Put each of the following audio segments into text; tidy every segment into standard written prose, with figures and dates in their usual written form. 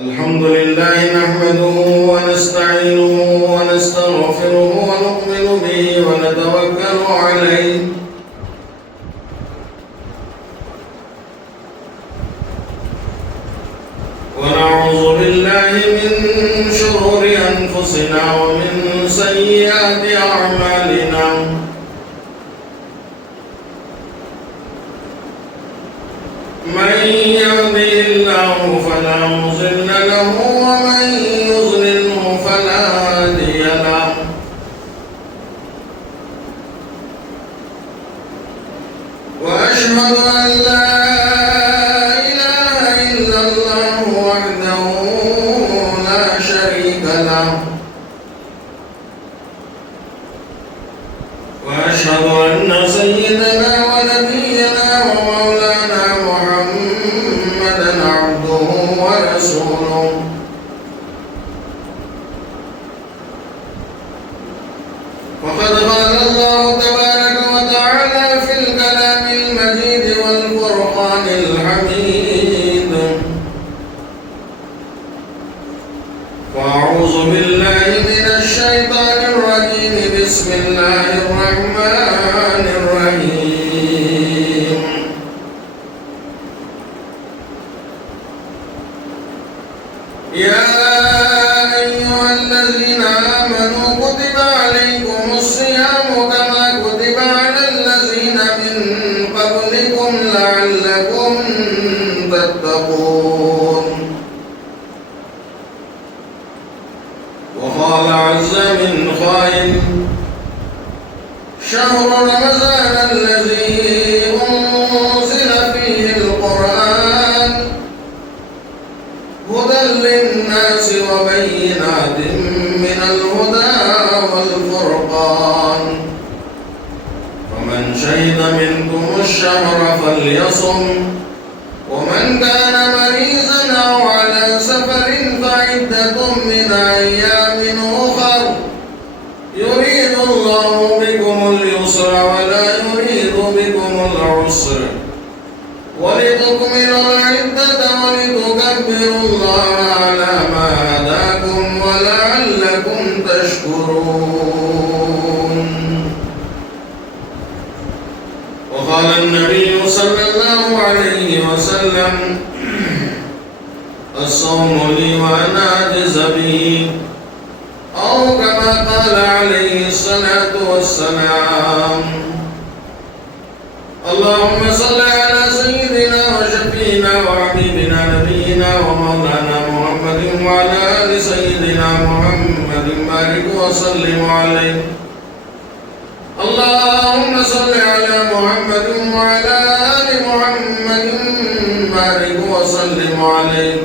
الحمد لله نحمده ونستعينه ونستغفره ونؤمن به ونتوكل عليه ونعوذ بالله من شرور أنفسنا ومن سيئات أعمالنا من يهده الله فلا مضل له ومن يضلله فلا هادي له وأشهد أن لا إله إلا الله وحده لا شريك له وأشهد أن سيدنا ونبينا ومولانا محمدا عبده ورسوله وقد قال الله تبارك وتعالى في الكلام المجيد والفرقان الحميد وأعوذ بالله من الشيطان الرجيم بسم الله الرحمن الرحيم يا أيها الذين آمنوا كتب عليكم الصيام كما كتب على الذين من قبلكم لعلكم تتقون وقال عز من قائل شهر رمضان الذي أنزل فيه القرآن هدى للناس وبينات من الهدى والفرقان فمن شهد منكم الشهر فليصم ومن كان مريضا أو على سفر فعدة من أيام أخر يريد الله بكم اليسر ولا يريد بكم العسر ولتكملوا العدة ولتكبروا الله على ما هداكم ولعلكم تشكرون وقال النبي صلى الله عليه وسلم الصوم لي وأنا أجزى به أو كما قال عليه الصلاة والسلام اللهم صل على سيدنا وشفينا وحبيبنا نبينا ومولانا محمد وعلى آل سيدنا محمد بارك وسلم عليه اللهم صل على محمد وعلى آل محمد بارك وسلم عليه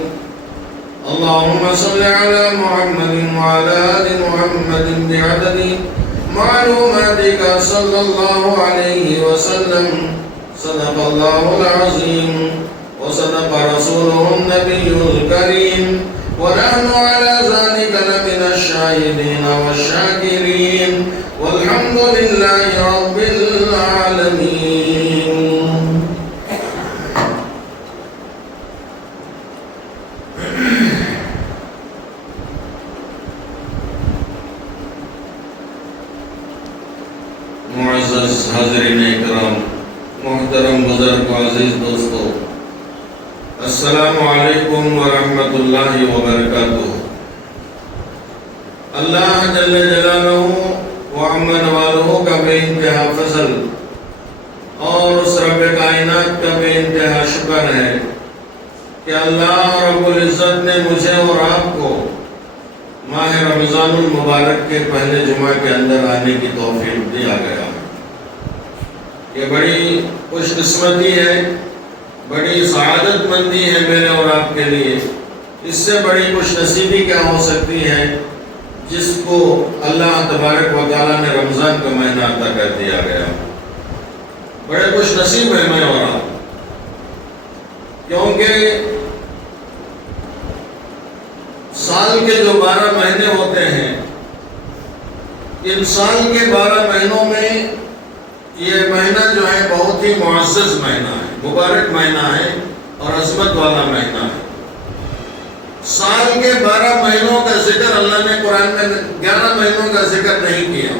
اللهم صل على محمد وعلى آل محمد بعدد معلوماتك صلى الله عليه وسلم صدق الله العظيم وصدق رسوله النبي الكريم ونحن على ذلك لمن الشاهدين والشاكرين والحمد لله رب العالمين. معزز حاضرین اکرام، محترم بزرگ و عزیز دوستو، السلام علیکم ورحمۃ اللہ وبرکاتہ۔ اللہ جل جلالہ وعمن والہ کا بے انتہا فضل اور اس رب کائنات کا بے انتہا شکر ہے کہ اللہ رب العزت نے مجھے اور آپ کو ماہ رمضان المبارک کے پہلے جمعہ کے اندر آنے کی توفیق دیا گیا۔ یہ بڑی خوش قسمتی ہے، بڑی سعادت مندی ہے میرے اور آپ کے لیے۔ اس سے بڑی خوش نصیبی کیا ہو سکتی ہے جس کو اللہ تبارک و تعالیٰ نے رمضان کا مہینہ عطا کر دیا گیا۔ بڑے خوش نصیب ہیں میں اور آپ، کیونکہ سال کے جو 12 مہینے ہوتے ہیں، ان سال کے 12 مہینوں میں یہ مہینہ جو ہے بہت ہی معزز مہینہ ہے، مبارک مہینہ ہے اور عظمت والا مہینہ ہے۔ سال کے 12 مہینوں کا ذکر اللہ نے قرآن میں 11 مہینوں کا ذکر نہیں کیا،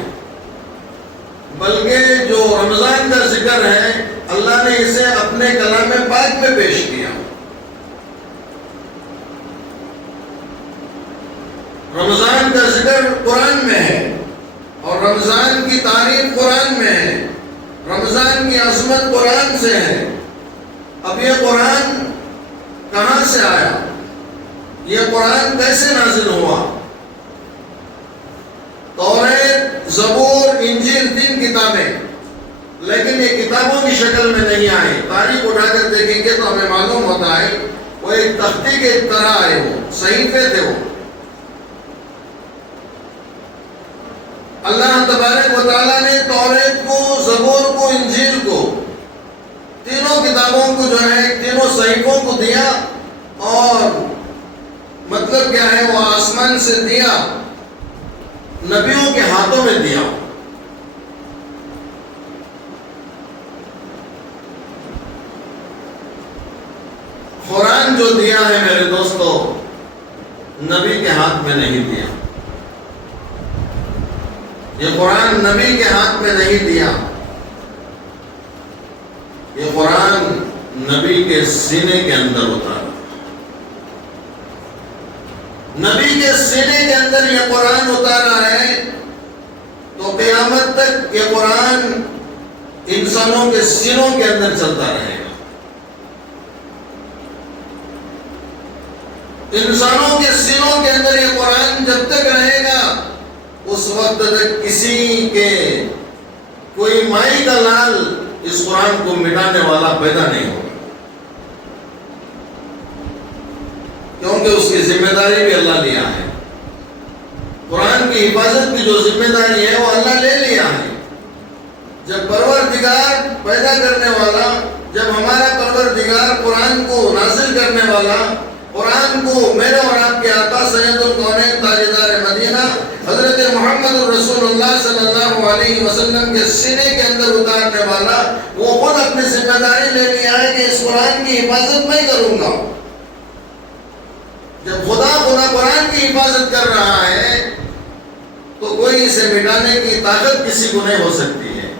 بلکہ جو رمضان کا ذکر ہے اللہ نے اسے اپنے کلام پاک میں پیش کیا۔ رمضان کا ذکر قرآن میں ہے اور رمضان کی تعریف قرآن میں ہے، رمضان کی عظمت قرآن سے ہے۔ اب یہ قرآن کہاں سے آیا؟ یہ قرآن کیسے نازل ہوا؟ توریت، زبور، انجیل 3 کتابیں، لیکن یہ کتابوں کی شکل میں نہیں آئی۔ تاریخ اٹھا کر دیکھیں گے تو ہمیں معلوم ہوتا ہے وہ ایک تختی کے طرح آئے، وہ صحیفے تھے۔ وہ اللہ تبارک و تعالیٰ نے توریت کو، زبور کو، انجیل کو، تینوں کتابوں کو جو ہے تینوں صحیفوں کو دیا، اور مطلب کیا ہے وہ آسمان سے دیا، نبیوں کے ہاتھوں میں دیا۔ قرآن جو دیا ہے میرے دوستو، نبی کے ہاتھ میں نہیں دیا۔ یہ قرآن نبی کے ہاتھ میں نہیں دیا، یہ قرآن نبی کے سینے کے اندر اتارا۔ نبی کے سینے کے اندر یہ قرآن اتارا ہے، تو قیامت تک یہ قرآن انسانوں کے سینوں کے اندر چلتا رہے گا۔ انسانوں کے سینوں کے اندر یہ قرآن جب تک رہے گا، اس وقت تک کسی کے کوئی مائی کا لال اس قرآن کو مٹانے والا پیدا نہیں ہوگا، کیونکہ اس کی ذمہ داری بھی اللہ لیا ہے۔ قرآن کی حفاظت کی جو ذمہ داری ہے وہ اللہ لے لیا ہے۔ جب پروردگار پیدا کرنے والا، جب ہمارا پروردگار قرآن کو نازل کرنے والا، قرآن کو میرے اور آپ کے آقا سید الکونین تاجدار مدینہ حضرت محمد الرسول اللہ صلی اللہ علیہ وسلم کے سینے کے اندر اتارنے والا، وہ خود اپنی ذمہ داری لے لیا ہے کہ اس قرآن کی حفاظت میں کروں گا۔ جب خدا قرآن کی حفاظت کر رہا ہے تو کوئی اسے مٹانے کی طاقت کسی کو نہیں ہو سکتی ہے۔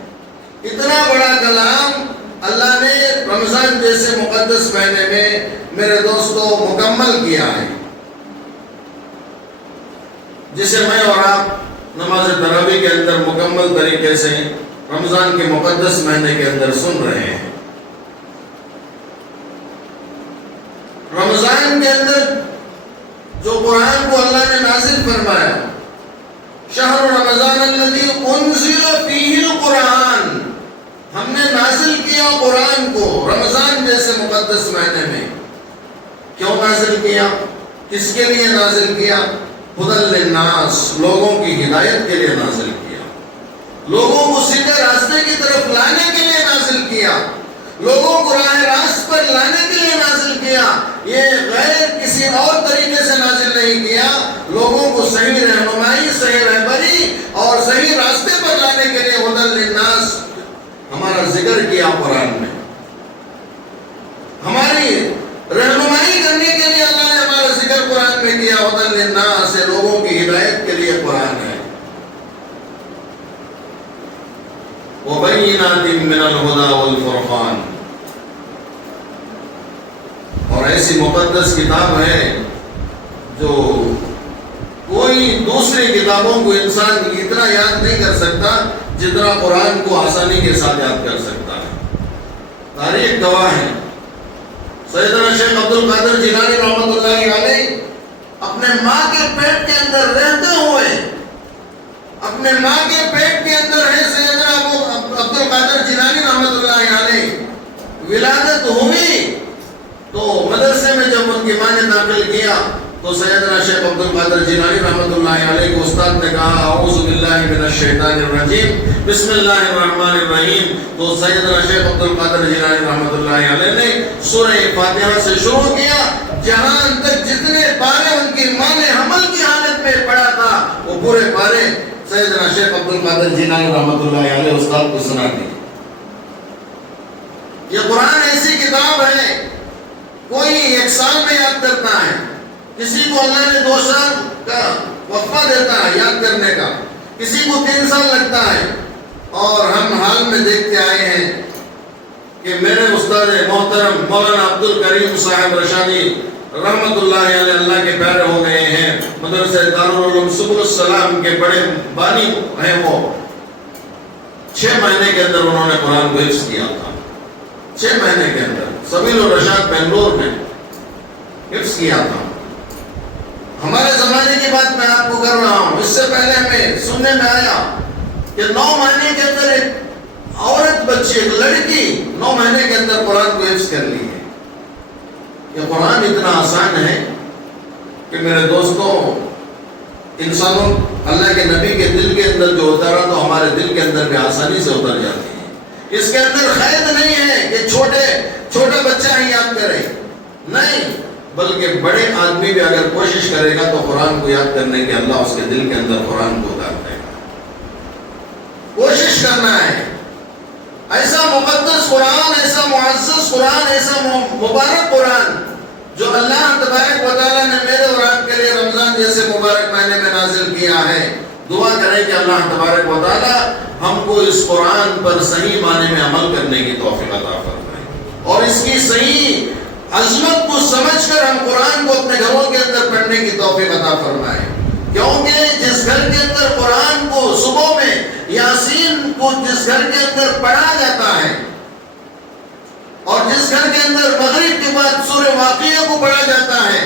اتنا بڑا کلام اللہ نے رمضان جیسے مقدس مہینے میں میرے دوستو مکمل کیا ہے، جسے میں اور آپ نماز تراویح کے اندر مکمل طریقے سے رمضان کے مقدس مہینے کے اندر سن رہے ہیں۔ رمضان کے اندر جو قرآن کو اللہ نے نازل فرمایا، شہر رمضان الذی انزل فیہ القرآن، ہم نے نازل کیا قرآن کو رمضان جیسے مقدس مہینے میں۔ کیوں نازل کیا؟ کس کے لیے نازل کیا؟ ہدی للناس، لوگوں کی ہدایت کے لیے نازل کیا، لوگوں کو سیدھے راستے کی طرف لانے کے لیے نازل کیا، لوگوں کو راہ راست پر لانے کے لیے نازل کیا۔ یہ غیر کسی اور طریقے سے نازل نہیں کیا، لوگوں کو صحیح رہنمائی، صحیح رہبری اور صحیح راستے پر لانے کے لیے ہدی للناس ہمارا ذکر کیا قرآن میں، ہماری رہنمائی کرنے کے لیے اللہ نے ہمارا ذکر قرآن میں کیا۔ ہدی للناس، لوگوں کی ہدایت کے لیے قرآن ہے۔ وبینات من الہدی والفرقان، اور ایسی مقدس کتاب ہے جو کوئی دوسری کتابوں کو انسان اتنا یاد نہیں کر سکتا جتنا قرآن کو آسانی کے ساتھ یاد کر سکتا ہے۔ تاریخ گواہ ہے، سیدنا شیخ عبد القادر جیلانی رحمۃ اللہ علیہ اپنے ماں کے پیٹ کے اندر رہتے ہوئے، اپنے ماں کے پیٹ کے اندر ہے سیدنا عبد القادر جیلانی رحمۃ اللہ علیہ، ولادت ہوئی تو مدرسے میں جب ان کی ماں نے داخل کیا تو سیدنا شیخ عبد القادر جیلانی رحمۃ اللہ علیہ کو استاد نے کہا اعوذ باللہ من الشیطان الرجیم بسم اللہ الرحمن الرحیم، تو سیدنا شیخ عبد القادر جیلانی رحمۃ اللہ علیہ نے سورہ فاتحہ سے شروع کیا، جہاں تک جتنے پارے ان کی ماں نے حمل کی حالت میں پڑھا تھا وہ پورے پارے سیدنا شیخ عبد القادر جیلانی رحمۃ اللہ علیہ استاد کو سنا دی۔ یہ قرآن ایسی کتاب ہے، کوئی ایک سال میں یاد کرتا ہے، کسی کو اللہ نے 2 سال کا وقفہ دیتا ہے یاد کرنے کا، کسی کو 3 سال لگتا ہے، اور ہم حال میں دیکھتے آئے ہیں کہ میرے استاد محترم مولانا عبد الکریم صاحب رشادی رحمت اللہ علیہ اللہ کے پیارے ہو گئے ہیں، مدرسہ دارالعلوم سبل السلام کے بڑے بانی ہیں، وہ 6 مہینے کے اندر انہوں نے قرآن کو حفظ کیا تھا، 6 مہینے کے اندر سبیل الرشاد بنگلور میں حفظ کیا تھا۔ ہمارے زمانے کی بات میں آپ کو کر رہا ہوں، اس سے پہلے ہمیں سننے میں آیا کہ 9 مہینے کے اندر ایک عورت بچی، ایک لڑکی 9 مہینے کے اندر قرآن کو حفظ کر لی ہے۔ یہ قرآن اتنا آسان ہے کہ میرے دوستوں، انسانوں اللہ کے نبی کے دل کے اندر جو اترا تو ہمارے دل کے اندر بھی آسانی سے اتر جاتی ہے۔ اس کے اندر قید نہیں ہے کہ چھوٹا بچہ ہی یاد کرے، نہیں، بلکہ بڑے آدمی بھی اگر کوشش کرے گا تو قرآن کو یاد کرنے کے اللہ اس کے دل کے اندر قرآن کو اتار دے گا۔ کوشش کرنا ہے، ایسا مقدس قرآن، ایسا معزز قرآن، ایسا مبارک قرآن جو اللہ تبارک و تعالیٰ نے میرے اور آپ کے لیے رمضان جیسے مبارک مہینے میں نازل کیا ہے۔ دعا کریں کہ اللہ تبارک و تعالیٰ ہم کو اس قرآن پر صحیح معنی میں عمل کرنے کی توفیق عطا فرمائے، اور اس کی صحیح عظمت کو سمجھ کر ہم قرآن کو اپنے گھروں کے اندر پڑھنے کی توفیق عطا فرمائے، کیونکہ جس گھر کے اندر قرآن کو صبح میں یاسین کو جس گھر کے اندر پڑھا جاتا ہے، اور جس گھر کے اندر مغرب کے بعد سورہ واقعہ کو پڑھا جاتا ہے،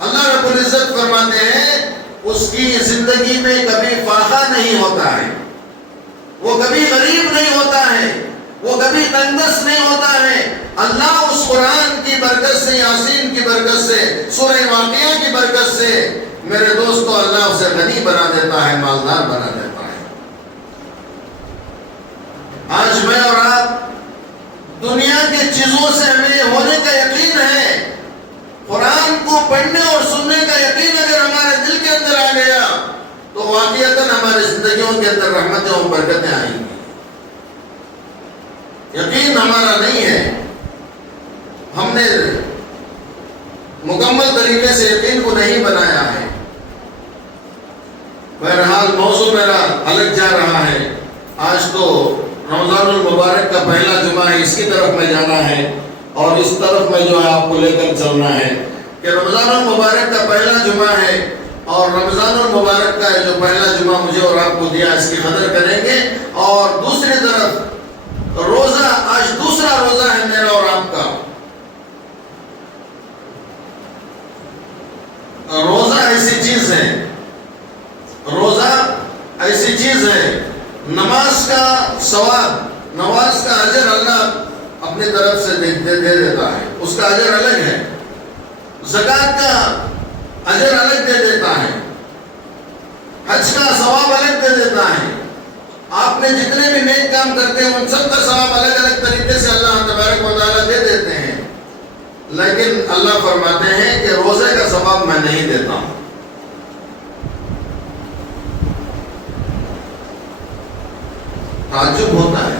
اللہ رب العزت فرماتے ہیں اس کی زندگی میں کبھی فاقہ نہیں ہوتا ہے، وہ کبھی غریب نہیں ہوتا ہے، وہ کبھی تنگدست نہیں ہوتا ہے۔ اللہ اس قرآن کی برکت سے، یاسین کی برکت سے، سورہ واقعہ کی برکت سے میرے دوستو اللہ اسے غنی بنا دیتا ہے، مالدار بنا دیتا ہے۔ آج میں اور آپ دنیا کی چیزوں سے ہمیں ہونے کا یقین ہے، قرآن کو پڑھنے اور سننے کا یقین اگر ہمارے دل کے اندر آ گیا تو واقعتاً ہماری زندگیوں کے اندر رحمتیں اور برکتیں آئیں گی۔ یقین ہمارا نہیں ہے، ہم نے مکمل طریقے سے یقین کو نہیں بنایا ہے۔ بہرحال موضوع میرا الگ جا رہا ہے، آج تو رمضان المبارک کا پہلا جمعہ ہے، اس کی طرف میں جانا ہے، اور اس طرف میں جو ہے آپ کو لے کر چلنا ہے کہ رمضان المبارک کا پہلا جمعہ ہے، اور رمضان المبارک کا جو پہلا جمعہ مجھے اور آپ کو دیا اس کی قدر کریں گے، اور دوسری طرف روزہ، آج دوسرا روزہ ہے میرا اور آپ کا۔ روزہ ایسی چیز ہے، روزہ ایسی چیز ہے، نماز کا ثواب، نماز کا اجر اللہ اپنی طرف سے دے دیتا ہے، اس کا اجر الگ ہے، زکوٰۃ کا اجر الگ دے دیتا ہے، حج کا ثواب الگ دے دیتا ہے، آپ نے جتنے بھی نیک کام کرتے ہیں ان سب کا ثواب الگ الگ طریقے سے اللہ تبارک و تعالیٰ دے دیتے ہیں، لیکن اللہ فرماتے ہیں کہ روزے کا ثواب میں نہیں دیتا ہوں۔ تعجب ہوتا ہے،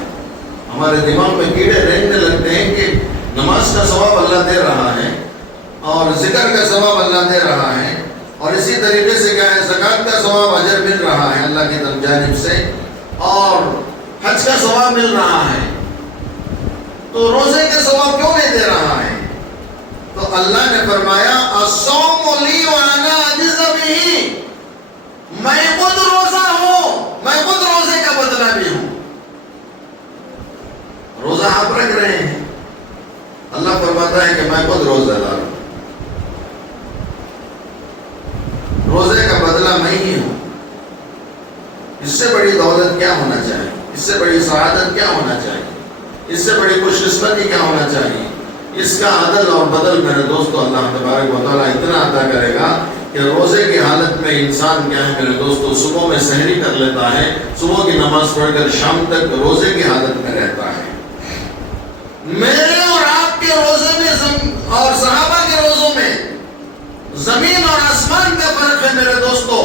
ہمارے دماغ میں کیڑے رینگنے لگتے ہیں کہ نماز کا ثواب اللہ دے رہا ہے، اور ذکر کا ثواب اللہ دے رہا ہے، اور اسی طریقے سے کیا ہے، زکوٰۃ کا ثواب اجر مل رہا ہے اللہ کی جانب سے، اور حج کا ثواب مل رہا ہے، تو روزے کا ثواب کیوں نہیں دے رہا ہے؟ تو اللہ نے فرمایا الصوم لی وانا اجزی بہ، میں خود روزہ ہوں، میں خود روزے کا بدلہ بھی ہوں۔ روزہ آپ رکھ رہے ہیں، اللہ فرماتا ہے کہ میں خود روزہ دار ہوں، روزے کا بدلہ میں ہی ہوں۔ اس سے بڑی دولت کیا ہونا چاہیے، اس سے بڑی سعادت کیا ہونا چاہیے، اس سے بڑی خوش قسمتی کیا ہونا چاہیے؟ اس کا عدل اور بدل میرے دوستو اللہ تبارک و تعالیٰ اتنا عطا کرے گا کہ روزے کی حالت میں انسان کیا ہے میرے دوستو، صبح میں سحری کر لیتا ہے، صبح کی نماز پڑھ کر شام تک روزے کی حالت میں رہتا ہے۔ میرے اور آپ کے روزے میں اور صحابہ کے روزوں میں زمین اور آسمان کا فرق ہے میرے دوستو۔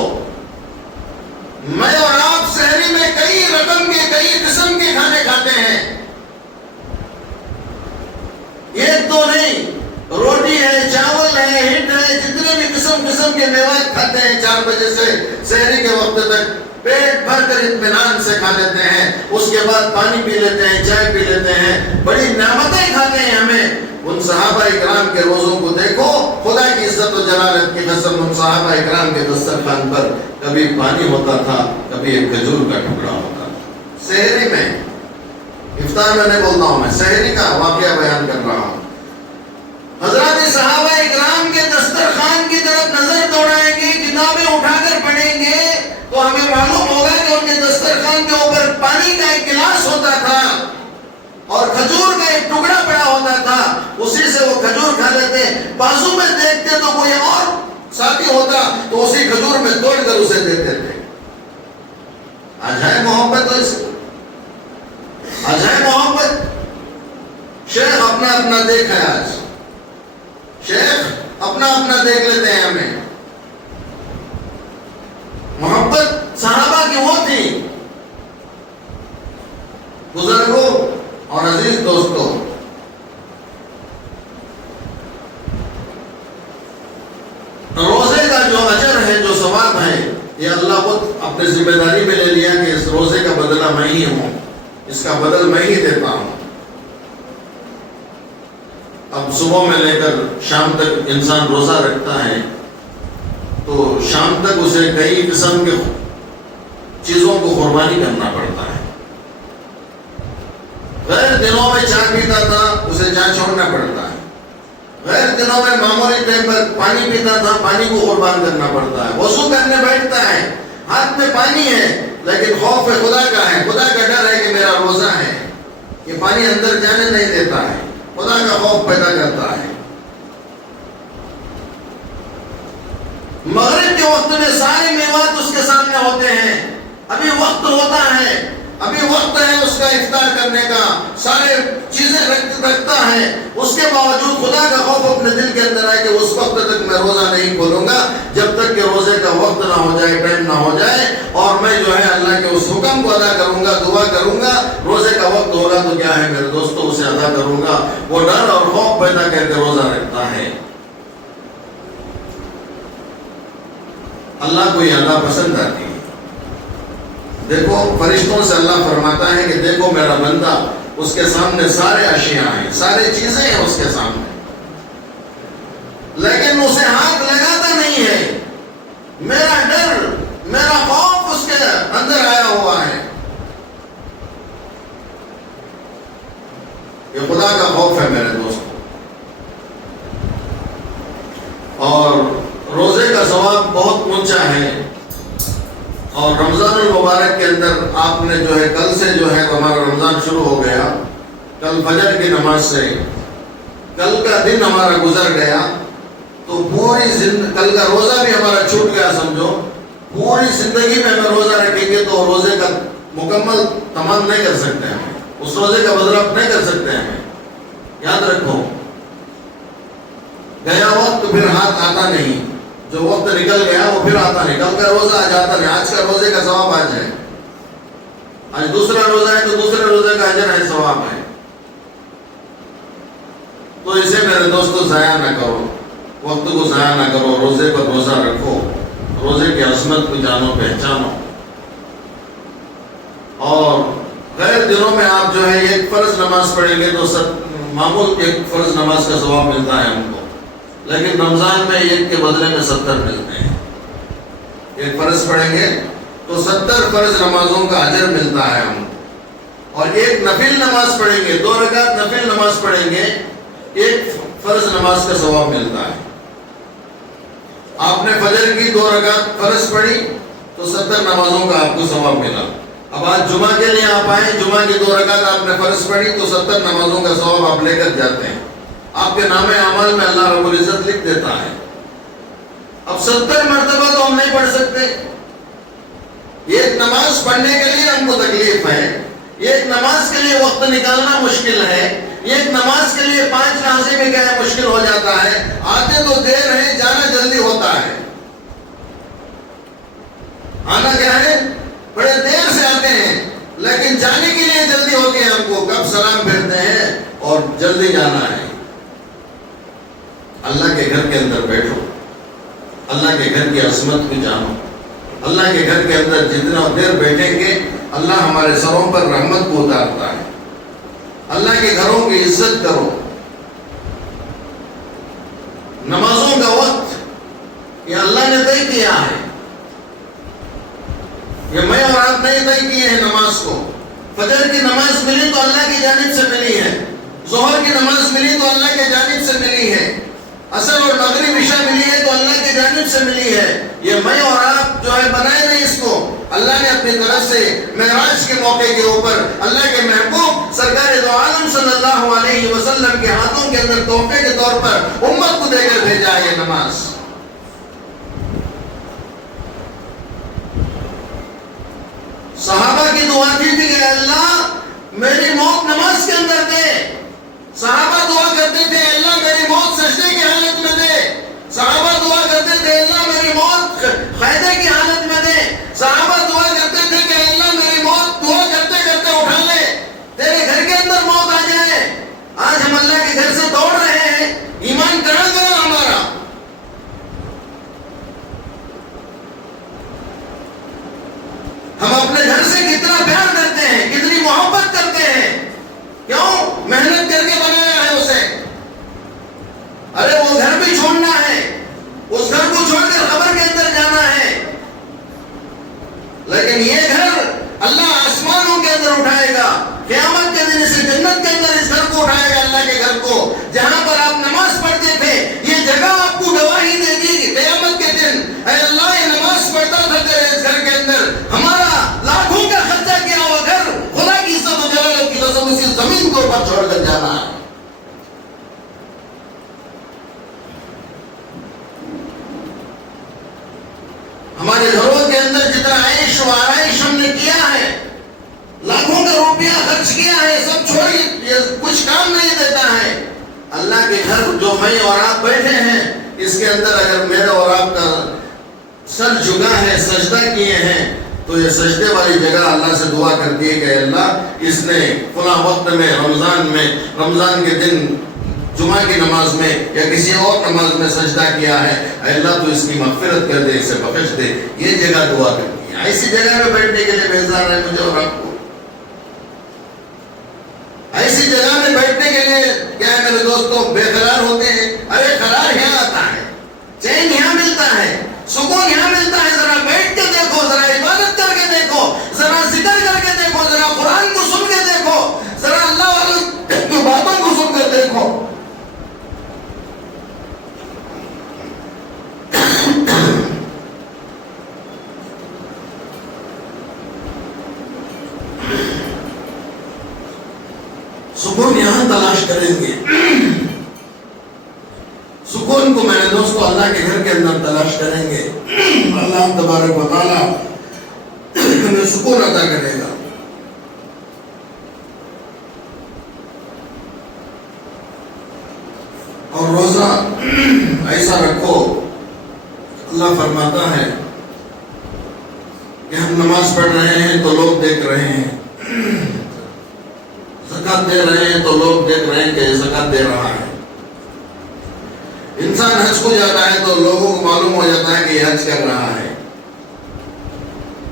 میں اور آپ سحری میں کئی رقم کے، کئی قسم کے کھانے کھاتے ہیں، ایک دو نہیں، روٹی ہے، چاول ہے، ہٹ ہے، جتنے بھی قسم قسم کے میوات کھاتے ہیں 4 بجے سے سحری کے وقت تک پیٹ بھر کر اطمینان سے کھا لیتے ہیں، اس کے بعد پانی پی لیتے ہیں، چائے پی لیتے ہیں، بڑی نعمتیں کھاتے ہیں ہمیں۔ ان صحابہ اکرام کے روزوں کو دیکھو، خدا کی عزت و جلالت کی قسم، ان صحابہ اکرام کے دسترخوان پر کبھی پانی ہوتا تھا، کبھی ایک کھجور کا ٹکڑا ہوتا تھا۔ سحری میں، افطار میں نہیں بولتا ہوں، میں سحری کا واقعہ بیان کر رہا ہوں۔ حضرات صحابہ اکرام کے دسترخوان کی طرف نظر دوڑائیں گے، کتابیں اٹھا کر پڑھیں گے تو ہمیں معلوم ہوگا کہ ان کے دسترخوان کے اوپر پانی کا ایک گلاس ہوتا تھا اور کھجور کا ایک ٹکڑا پڑا ہوتا تھا، اسی سے وہ کھجور کھا لیتے۔ بازو میں دیکھتے تو کوئی اور ساتھی ہوتا تو اسی کھجور میں توڑ کر اسے دیتے تھے۔ آج ہے محبت، آج ہے محبت۔ شیخ اپنا اپنا دیکھ ہے، آج شیخ اپنا اپنا دیکھ لیتے ہیں ہمیں۔ محبت صحابہ کی وہ تھی۔ بزرگوں اور عزیز دوستوں، روزے کا جو اجر ہے، جو ثواب ہے، یہ اللہ خود اپنی ذمہ داری میں لے لیا کہ اس روزے کا بدلہ میں ہی ہوں، اس کا بدل میں ہی دیتا ہوں۔ اب صبح میں لے کر شام تک انسان روزہ رکھتا ہے تو شام تک اسے کئی قسم کے چیزوں کو قربانی کرنا پڑتا ہے۔ غیر دنوں میں چائے پیتا تھا، اسے چائے چھوڑنا پڑتا ہے۔ غیر دنوں میں معمولی ٹائم پر پانی پیتا تھا، پانی کو قربان کرنا پڑتا ہے۔ وضو کرنے بیٹھتا ہے، ہاتھ میں پانی ہے لیکن خوف خدا کا ہے، خدا کا ڈر ہے کہ میرا روزہ ہے، یہ پانی اندر جانے نہیں دیتا ہے، خدا کا خوف پیدا کرتا ہے۔ مغرب کے وقت میں سارے میوات اس کے سامنے ہوتے ہیں، ابھی وقت ہوتا ہے، ابھی وقت ہے اس کا افطار کرنے کا، سارے چیزیں رکھتا ہے، اس کے باوجود خدا کا خوف اپنے دل کے اندر آئے کہ اس وقت تک میں روزہ نہیں کھولوں گا جب تک کہ روزے کا وقت نہ ہو جائے، ٹائم نہ ہو جائے، اور میں جو ہے اللہ کے اس حکم کو ادا کروں گا، دعا کروں گا، روزے کا وقت ہوگا تو کیا ہے میرے دوستوں، اسے ادا کروں گا۔ وہ ڈر اور خوف پیدا کر کے روزہ رکھتا ہے۔ اللہ کو یہ ادا پسند آتی ہے۔ دیکھو فرشتوں سے اللہ فرماتا ہے کہ دیکھو میرا بندہ، اس کے سامنے سارے اشیاء ہیں، سارے چیزیں ہیں اس کے سامنے، لیکن اسے ہاتھ لگاتا نہیں ہے۔ میرا ڈر، میرا خوف اس کے اندر آیا ہوا ہے۔ یہ خدا کا خوف ہے میرے دوستوں۔ اور روزے کا ثواب بہت اونچا ہے، اور رمضان المبارک کے اندر آپ نے جو ہے کل سے جو ہے ہمارا رمضان شروع ہو گیا، کل فجر کی نماز سے کل کا دن ہمارا گزر گیا، تو پوری کل کا روزہ بھی ہمارا چھوٹ گیا سمجھو۔ پوری زندگی میں ہمیں روزہ رکھیں گے تو روزے کا مکمل تمام نہیں کر سکتے ہیں، اس روزے کا بدلہ نہیں کر سکتے ہیں۔ ہمیں یاد رکھو، گیا وقت پھر ہاتھ آتا نہیں، جو وقت نکل گیا وہ پھر آتا نہیں، کل کا روزہ آج آتا نہیں، آج کا روزے کا ثواب آج ہے، آج دوسرا روزہ ہے تو دوسرے روزے کا اجر ہے، ثواب ہے۔ تو اسے میرے دوستو ضائع نہ کرو، وقت کو ضائع نہ کرو، روزے پر روزہ رکھو، روزے کی عظمت کو جانو، پہچانو۔ اور غیر دنوں میں آپ جو ہے ایک فرض نماز پڑھیں گے تو معمول ایک فرض نماز کا ثواب ملتا ہے ہم کو، لیکن رمضان میں ایک کے بدلے میں 70 ملتے ہیں۔ ایک فرض پڑھیں گے تو 70 فرض نمازوں کا اجر ملتا ہے ہم کو، اور ایک نفل نماز پڑھیں گے، 2 رکعت نفل نماز پڑھیں گے، ایک فرض نماز کا ثواب ملتا ہے۔ آپ نے فجر کی 2 رکعت فرض پڑھی تو 70 نمازوں کا آپ کو ثواب ملا۔ اب آج جمعہ کے لیے آپ آئے، جمعہ کی 2 رکعت آپ نے فرض پڑھی تو 70 نمازوں کا ثواب آپ لے کر جاتے ہیں، آپ کے نام اعمال میں اللہ رب العزت لکھ دیتا ہے۔ اب 70 مرتبہ تو ہم نہیں پڑھ سکتے، ایک نماز پڑھنے کے لیے ہم کو تکلیف ہے، ایک نماز کے لیے وقت نکالنا مشکل ہے، ایک نماز کے لیے 5 لازم میں کیا مشکل ہو جاتا ہے، آتے تو دیر ہے، جانا جلدی ہوتا ہے۔ آنا کیا ہے، بڑے دیر سے آتے ہیں، لیکن جانے کے لیے جلدی ہوتی ہے، ہم کو کب سلام پھیرتے ہیں اور جلدی جانا ہے۔ اللہ کے گھر کے اندر بیٹھو، اللہ کے گھر کی عظمت کو جانو۔ اللہ کے گھر کے اندر جتنا دیر بیٹھیں گے اللہ ہمارے سروں پر رحمت کو اتارتا ہے۔ اللہ کے گھروں کی عزت کرو۔ نمازوں کا وقت یہ اللہ نے طے کیا ہے، یہ میں اور آپ نہیں طے کیے ہیں نماز کو۔ فجر کی نماز ملی تو اللہ کی جانب سے ملی ہے، ظہر کی نماز ملی تو اللہ کی جانب سے ملی ہے، عصر اور مغرب عشاء ملی ہے تو اللہ کی جانب سے ملی ہے۔ یہ میں اور آپ جو ہے بنائے نہیں اس کو، اللہ نے اپنی طرف سے معراج کے موقع کے اوپر اللہ کے محبوب سرکار دو عالم صلی اللہ علیہ وسلم کے ہاتھوں کے اندر تحفے کے طور پر امت کو دے کر بھیجا ہے یہ نماز۔ صحابہ کی دعا تھی کہ اللہ میری موت نماز کے اندر دے۔ صحابہ دعا کرتے تھے اللہ میری موت سجدے کی حالت میں دے۔ صحابہ دعا کرتے تھے اللہ میری موت قیدے کی حالت میں دے۔ صحابہ دعا کرتے تھے کہ اللہ میری موت دعا کرتے کرتے اٹھا لے، تیرے گھر کے اندر موت آ جائے۔ آج ہم اللہ کے گھر سے دوڑ رہے ہیں، ایمان کہاں گیا ہمارا؟ ہم اپنے گھر سے کتنا پیار کرتے ہیں، کتنی محبت کرتے ہیں، کیوں؟ محنت کر کے بنایا ہے اسے۔ ارے وہ گھر بھی چھوڑنا ہے، اس گھر کو چھوڑ کر قبر کے اندر جانا ہے، لیکن یہ گھر اللہ آسمانوں کے اندر اٹھائے گا، قیامت کے دن اسے جنت کے اندر اس گھر کو اٹھائے گا، اللہ کے گھر کو جہاں پر آپ نماز پڑھتے تھے۔ یہ جگہ آپ کو گواہی دے گی کہ قیامت کے دن اے اللہ یہ نماز پڑھتا تھا تیرے اس گھر کے اندر، ہمارا لاکھوں کا خرچہ کیا ہوا گھر خدا کی عزت و جلالت کی قسم اسی زمین کو اوپر چھوڑ کر جانا ہے۔ ہمارے گھروں کے اندر جتنا عیش و آرائش ہم نے کیا ہے، لاکھوں کا روپیہ خرچ کیا ہے، سب چھوڑی، یہ کچھ کام نہیں دیتا ہے۔ اللہ کے گھر جو میں اور آپ بیٹھے ہیں اس کے اندر اگر میرا اور آپ کا سر جھکا ہے، سجدہ کیے ہیں، تو یہ سجدے والی جگہ اللہ سے دعا کرتی ہے کہ اللہ اس نے فلاں وقت میں رمضان کے دن جمعہ کی نماز میں یا کسی اور نماز میں سجدہ کیا ہے، اے اللہ تو اس کی مغفرت کر دے، اسے بخش دے۔ یہ جگہ دعا کرتی ہے۔ ایسی جگہ میں بیٹھنے کے لیے بیزار ہے مجھے اور آپ کو۔ ایسی جگہ میں بیٹھنے کے لیے کیا ہے میرے دوستوں بے قرار ہوتے ہیں۔ ارے قرار یہاں آتا ہے، چین یہاں ملتا ہے، سکون یہاں ملتا ہے۔ ذرا بیٹھ کے دیکھو، ذرا عبادت کر کے دیکھو، ذرا ذکر کر کے دیکھو، ذرا قرآن کو سن کے دیکھو، ذرا اللہ والوں کی باتوں کو سن کے دیکھو۔ سکون یہاں تلاش کریں گے۔ سکون کو میرے دوستو اللہ کے گھر کے اندر تلاش کریں گے، اللہ تبارک و تعالیٰ ہمیں سکون عطا کرے گا۔ اور روزہ ایسا رکھو، اللہ فرماتا ہے کہ ہم نماز پڑھ رہے ہیں تو لوگ دیکھ رہے ہیں، زکات دے رہے ہیں تو لوگ دیکھ رہے ہیں کہ یہ زکات دے رہا ہے۔ انسان حج کو جاتا ہے تو لوگوں کو معلوم ہو جاتا ہے کہ یہ حج کر رہا ہے۔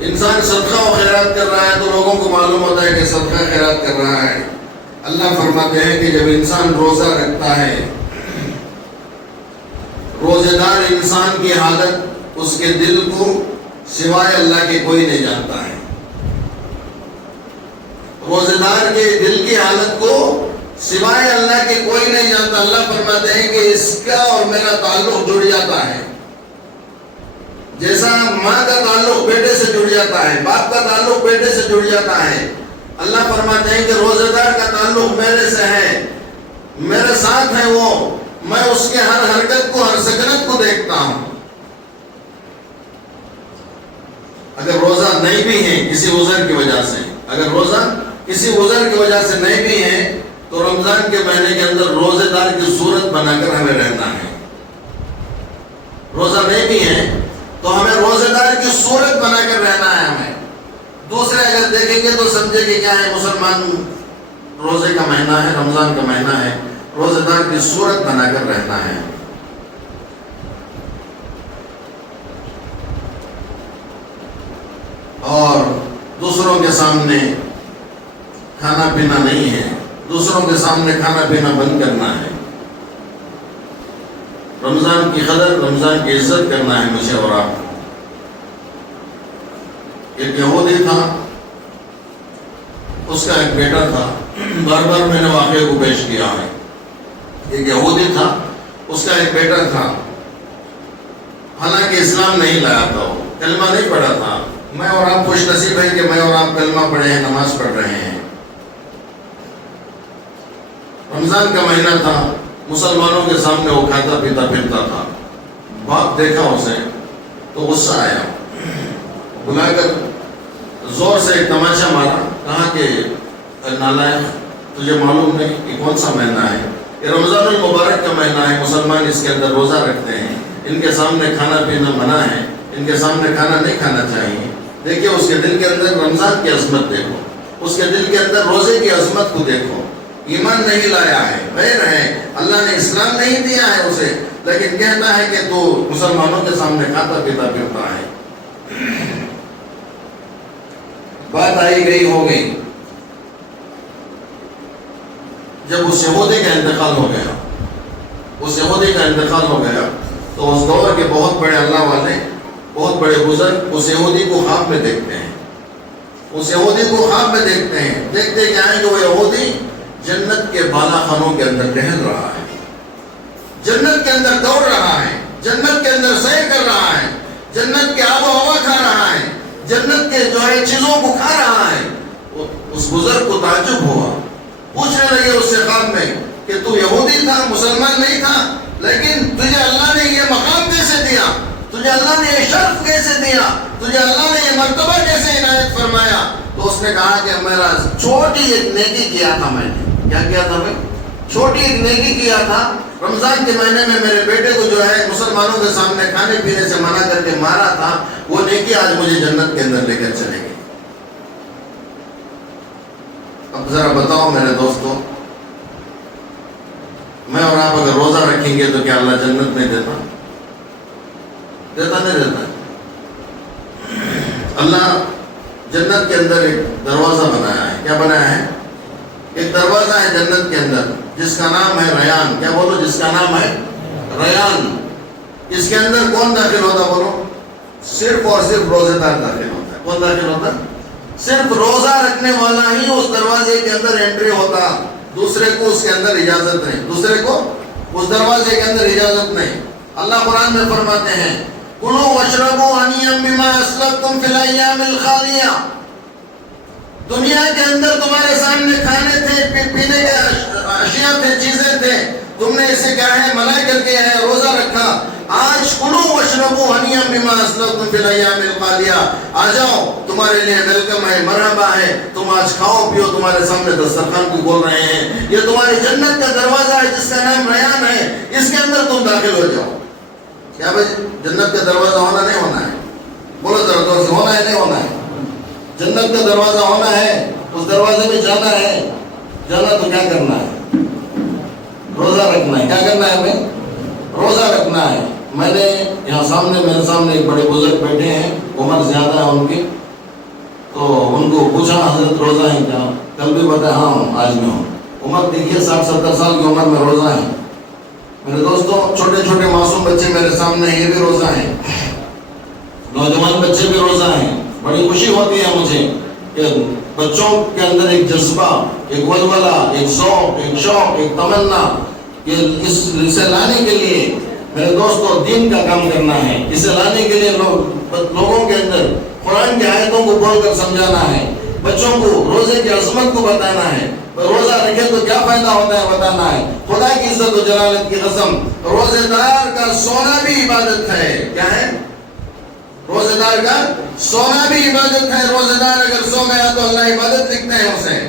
انسان صدقہ و خیرات کر رہا ہے تو لوگوں کو معلوم ہوتا ہے کہ صدقہ خیرات کر رہا ہے۔ اللہ فرماتے ہیں کہ جب انسان روزہ رکھتا ہے، روزے دار انسان کی حالت اس کے دل کو سوائے اللہ کے کوئی نہیں جانتا ہے۔ روزے دار کے دل کی حالت کو سوائے اللہ کے کوئی نہیں جانتا۔ اللہ فرماتے ہیں کہ اس کا اور میرا تعلق جڑ جاتا ہے، جیسا ماں کا تعلق بیٹے سے جڑ جاتا ہے، باپ کا تعلق بیٹے سے جڑ جاتا ہے۔ اللہ فرماتے ہیں کہ روزے دار کا تعلق میرے سے ہے، میرے ساتھ ہے وہ، میں اس کے ہر حرکت کو، ہر سکنت کو دیکھتا ہوں۔ اگر روزہ نہیں بھی ہے کسی عذر کی وجہ سے، اگر روزہ کسی عذر کی وجہ سے نہیں بھی ہے تو رمضان کے مہینے کے اندر روزے دار کی صورت بنا کر ہمیں رہنا ہے۔ روزہ نہیں بھی ہے تو ہمیں روزے دار کی صورت بنا کر رہنا ہے۔ ہمیں دوسرے اگر دیکھیں گے تو سمجھے کہ کیا ہے، مسلمان روزے کا مہینہ ہے، رمضان کا مہینہ ہے، روزے دار کی صورت بنا کر رہنا ہے۔ کے سامنے کھانا پینا نہیں ہے، دوسروں کے سامنے کھانا پینا بند کرنا ہے، رمضان کی قدر، رمضان کی عزت کرنا ہے مجھے اور آپ کو۔ ایک یہودی تھا، اس کا ایک بیٹا تھا، بار بار میں نے واقعے کو پیش کیا ہے۔ ایک یہودی تھا، اس کا ایک بیٹا تھا، حالانکہ اسلام نہیں لایا تھا، وہ کلمہ نہیں پڑھا تھا۔ میں اور آپ خوش نصیب ہیں کہ میں اور آپ کلمہ پڑھے ہیں، نماز پڑھ رہے ہیں۔ رمضان کا مہینہ تھا، مسلمانوں کے سامنے وہ کھاتا پیتا پھرتا تھا۔ باپ دیکھا اسے تو غصہ آیا، بلا کر زور سے ایک تماچا مارا، کہا کہ نالائق، تجھے معلوم نہیں کہ کون سا مہینہ ہے؟ یہ رمضان المبارک کا مہینہ ہے، مسلمان اس کے اندر روزہ رکھتے ہیں، ان کے سامنے کھانا پینا منع ہے، ان کے سامنے کھانا نہیں کھانا چاہیے۔ دیکھیے اس کے دل کے اندر رمضان کی عظمت دیکھو، اس کے دل کے اندر روزے کی عظمت کو دیکھو۔ ایمان نہیں لایا ہے، غیر ہے، اللہ نے اسلام نہیں دیا ہے اسے، لیکن کہتا ہے کہ تو مسلمانوں کے سامنے کھاتا پیتا پھرتا ہے۔ بات آئی گئی ہو گئی، جب اس یہودی کا انتقال ہو گیا، اس یہودی کا انتقال ہو گیا تو اس دور کے بہت بڑے اللہ والے، بہت بڑے بزرگ اس یہودی کو خواب میں دیکھتے ہیں، اس یہودی کو خواب میں دیکھتے ہیں، دیکھتے کیا ہے کہ وہ یہودی جنت کے بالا خانوں کے اندر ٹہل رہا ہے، جنت کے اندر دوڑ رہا ہے، جنت کے اندر سیر کر رہا ہے، جنت کے آب و ہوا کھا رہا ہے، جنت کے جو ہے چیزوں کو کھا رہا ہے۔ اس بزرگ کو تعجب ہوا، پوچھنے لگے اس سے خواب میں کہ تو یہودی تھا، مسلمان نہیں تھا، لیکن تجھے اللہ نے یہ مقام کیسے دیا، تجھے اللہ نے یہ شرف کیسے دیا، تجھے اللہ نے یہ مرتبہ کیسے عنایت فرمایا؟ تو اس نے کہا کہ میرا چھوٹی ایک نیکی کیا تھا، میں نے کیا کیا تھا؟ میں چھوٹی ایک نیکی کیا تھا، رمضان کے مہینے میں میرے بیٹے کو جو ہے مسلمانوں کے سامنے کھانے پینے سے منع کر کے مارا تھا، وہ نیکی آج مجھے جنت کے اندر لے کر چلے گی۔ اب ذرا بتاؤ میرے دوستو، میں اور آپ اگر روزہ رکھیں گے تو کیا اللہ جنت نہیں دیتا؟ دیتا نہیں دیتا؟ اللہ جنت کے اندر ایک دروازہ بنایا ہے، کیا بنایا ہے؟ ایک دروازہ ہے جنت کے اندر جس کا نام ہے ریان۔ کیا بولو؟ جس کا نام ہے ریان۔ اس کے اندر کون داخل ہوتا بولو؟ صرف اور صرف روزے دار داخل ہوتا ہے۔ کون داخل ہوتا؟ صرف روزہ رکھنے والا ہی اس دروازے کے اندر انٹری ہوتا، دوسرے کو اس کے اندر اجازت نہیں، دوسرے کو اس دروازے کے اندر اجازت نہیں۔ اللہ قرآن میں فرماتے ہیں کُلُوا وَاشْرَبُوا هَنِيًّا بِمَا أَسْلَفْتُمْ فِي الْأَيَّامِ الْخَالِيَةِ۔ دنیا کے اندر تمہارے سامنے کھانے تھے، پینے کے اشیاء تھے، چیزیں تھے، تم نے اسے کیا ہے منع کر کے ہے روزہ رکھا۔ آج کُلُوا وَاشْرَبُوا هَنِيًّا بِمَا أَسْلَفْتُمْ فِي الْأَيَّامِ الْخَالِيَةِ، آ جاؤ، تمہارے لیے ویلکم ہے، مرحبا ہے، تم آج کھاؤ پیو، تمہارے سامنے دسترخوان کو کھول رہے ہیں۔ یہ تمہاری جنت کا دروازہ ہے جس کا نام ریان ہے، اس کے اندر تم داخل ہو جاؤ۔ کیا بھائی جنت کا دروازہ ہونا نہیں ہونا ہے؟ بولو ذرا زور سے، ہونا ہے نہیں ہونا ہے؟ جنت کا دروازہ ہونا ہے، اس دروازے میں جانا ہے، جانا تو کیا کرنا ہے؟ روزہ رکھنا ہے۔ کیا کرنا ہے ہمیں؟ روزہ رکھنا ہے۔ میں نے یہاں سامنے، میرے سامنے ایک بڑے بزرگ بیٹھے ہیں، عمر زیادہ ہے ان کی، تو ان کو پوچھا حضرت روزہ ہے کیا؟ کل بھی بتایا ہاں آج میں ہوں۔ عمر دیکھیے 60-70 سال کی عمر میں روزہ ہے۔ میرے دوستوں چھوٹے چھوٹے معصوم بچے میرے سامنے ہیں، یہ بھی روزہ ہیں، نوجوان بچے بھی روزہ ہیں۔ بڑی خوشی ہوتی ہے مجھے کہ بچوں کے اندر ایک جذبہ، ایک ولولہ، ایک ذوق، ایک شوق، ایک تمنا کہ اسے لانے کے لیے میرے دوستوں دین کا کام کرنا ہے، اسے لانے کے لیے لوگوں کے اندر قرآن کی آیتوں کو بول کر سمجھانا ہے، بچوں کو روزے کی عظمت کو بتانا ہے، روزہ رکھے تو کیا فائدہ ہوتا ہے بتانا ہے۔ خدا کی عزت و جلالت کی قسم، روزے دار کا سونا بھی عبادت ہے۔ کیا ہے؟ روزے دار کا سونا بھی عبادت ہے۔ روزے دار اگر سو گیا تو اللہ عبادت لکھتے ہیں اسے۔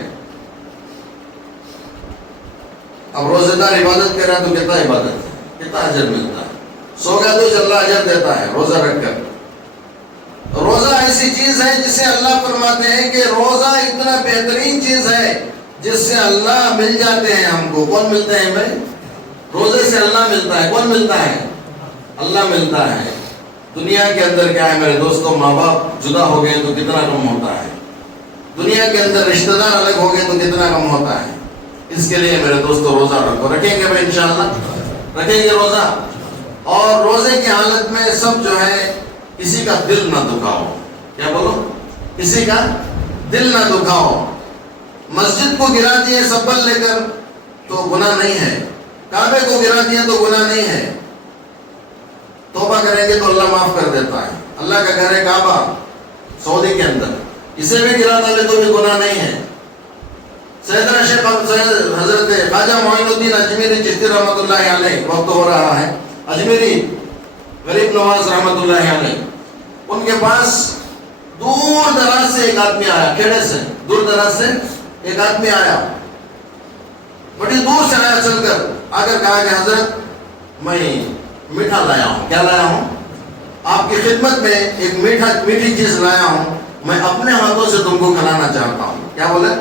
اب روزے دار عبادت کر رہا تو کتنا عبادت ہے، کتنا اجر ملتا ہے؟ سو گیا تو اللہ اجر دیتا ہے روزہ رکھ کر۔ روزہ ایسی چیز ہے جسے اللہ فرماتے ہیں کہ روزہ اتنا بہترین چیز ہے جس سے اللہ مل جاتے ہیں ہم کو۔ کون ملتے ہیں بھائی؟ روزے سے اللہ ملتا ہے۔ کون ملتا ہے؟ اللہ ملتا ہے۔ دنیا کے اندر کیا ہے میرے دوستوں، ماں باپ جدا ہو گئے تو کتنا غم ہوتا ہے، دنیا کے اندر رشتہ دار الگ ہو گئے تو کتنا غم ہوتا ہے. اس کے لیے میرے دوستو روزہ رکھو. رکھیں گے بھائی انشاءاللہ؟ رکھیں گے روزہ. اور روزے کی حالت میں سب جو ہے کسی کا دل نہ دکھاؤ. کیا بولو؟ کسی کا دل نہ دکھاؤ. مسجد کو گرا دیے سبل لے کر تو گناہ نہیں ہے. کعبے کو گرا دیے تو گناہ نہیں ہے. توبہ کریں گے تو اللہ معاف کر دیتا ہے. اللہ کا گھر ہے کعبہ سعودی کے اندر, اسے بھی گرا ڈالے تو بھی گناہ نہیں ہے. سیدنا شیخ حضرت خواجہ معین الدین اجمیری چشتی رحمۃ اللہ علیہ, وقت ہو رہا ہے, اجمیری غریب نواز رحمۃ اللہ علیہ, ان کے پاس دور دراز سے ایک آدمی آیا, کھیڑے سے دور دراز سے ایک آدمی آیا, بڑی دور سے آیا, چل کر آ کر کہا کہ حضرت میں میٹھا لایا ہوں. کیا لایا ہوں؟ آپ کی خدمت میں ایک میٹھی چیز لایا ہوں, میں اپنے ہاتھوں سے تم کو کھلانا چاہتا ہوں. کیا بولے؟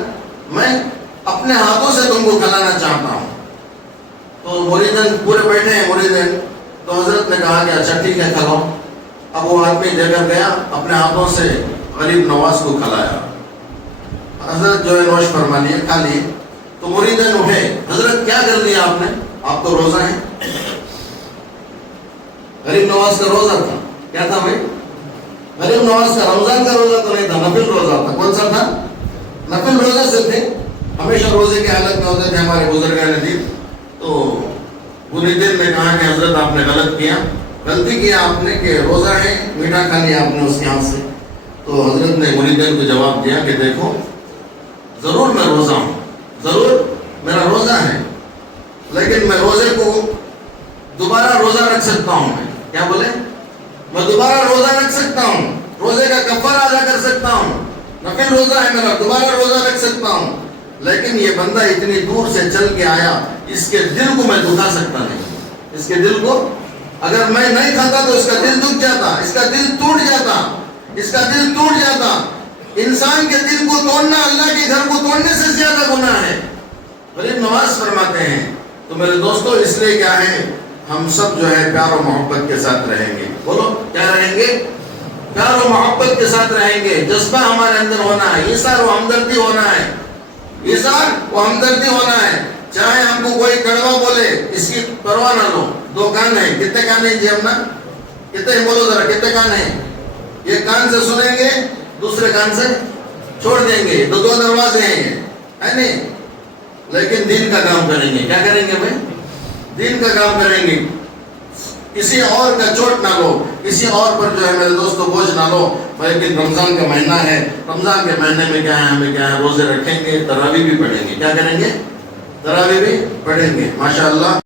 میں اپنے ہاتھوں سے تم کو کھلانا چاہتا ہوں. تو مریدین پورے بیٹھے ہیں مریدین, تو حضرت نے کہا کہ اچھا ٹھیک ہے کھلاؤ. اب وہ آدمی دے کر گیا, اپنے ہاتھوں سے غریب نواز کو کھلایا. حضرت جو ہے نوش فرما لیے, کھا لیے. تو مریدین اٹھے, حضرت کیا کر دیا آپ نے؟ آپ تو روزہ ہیں. غریب نواز کا روزہ تھا. کیا تھا بھائی؟ غریب نواز کا رمضان کا روزہ تو نہیں تھا, نفل روزہ تھا. کون سا تھا؟ نفل روزہ سے تھے. ہمیشہ روزے کی حالت میں ہوتے تھے ہمارے بزرگان دین. تو مریدین نے کہا کہ حضرت آپ نے غلط کیا, غلطی کیا آپ نے کہ روزہ ہے, میٹھا کھا لیا آپ نے اس کے ہاتھ سے. تو حضرت نے مریدین کو جواب دیا کہ دیکھو ضرور میں روزہ ہوں, ضرور میرا روزہ ہے, لیکن میں روزے کو دوبارہ روزہ رکھ سکتا ہوں. میں کیا بولے؟ میں دوبارہ روزہ رکھ سکتا ہوں, روزے کا کفارہ ادا کر سکتا ہوں. نفل روزہ ہے میرا, دوبارہ روزہ رکھ سکتا ہوں. لیکن یہ بندہ اتنی دور سے چل کے آیا, اس کے دل کو میں دکھا سکتا نہیں. اس کے دل کو اگر میں نہیں کھاتا تو اس کا دل دکھ جاتا, اس کا دل ٹوٹ جاتا, اس کا دل ٹوٹ جاتا. انسان کے دل کو توڑنا اللہ کے گھر کو توڑنے سے زیادہ گناہ ہے. غریب نواز فرماتے ہیں. تو میرے دوستو اس لیے کیا ہے, ہم سب جو ہے پیار و محبت کے ساتھ رہیں گے. بولو کیا رہیں گے؟ پیار و محبت کے ساتھ رہیں گے. جذبہ ہمارے اندر ہونا ہے, ایثار و ہمدردی ہونا ہے, ایثار و ہمدردی ہونا ہے. چاہے ہم کو کوئی کڑوا بولے اس کی پرواہ نہ لو. دو کان ہیں, کتنے کان ہیں جی اپنا؟ کتنے بولو ذرا, کتنے کان ہیں؟ ایک کان سے سنیں گے, دوسرے کان سے چھوڑ دیں گے. دو دروازے ہیں, ہے نہیں. لیکن دین کا کام کریں گے. کیا کریں گے بھائی؟ دین کا کام کریں گے. کسی اور کا چوٹ نہ لو, کسی اور پر جو ہے میرے دوستو بوجھ نہ لو. لیکن رمضان کا مہینہ ہے, رمضان کے مہینے میں کیا ہے, ہمیں کیا ہے, روزے رکھیں گے, تراویح بھی پڑھیں گے. کیا کریں گے؟ تراویح بھی پڑھیں گے. ماشاءاللہ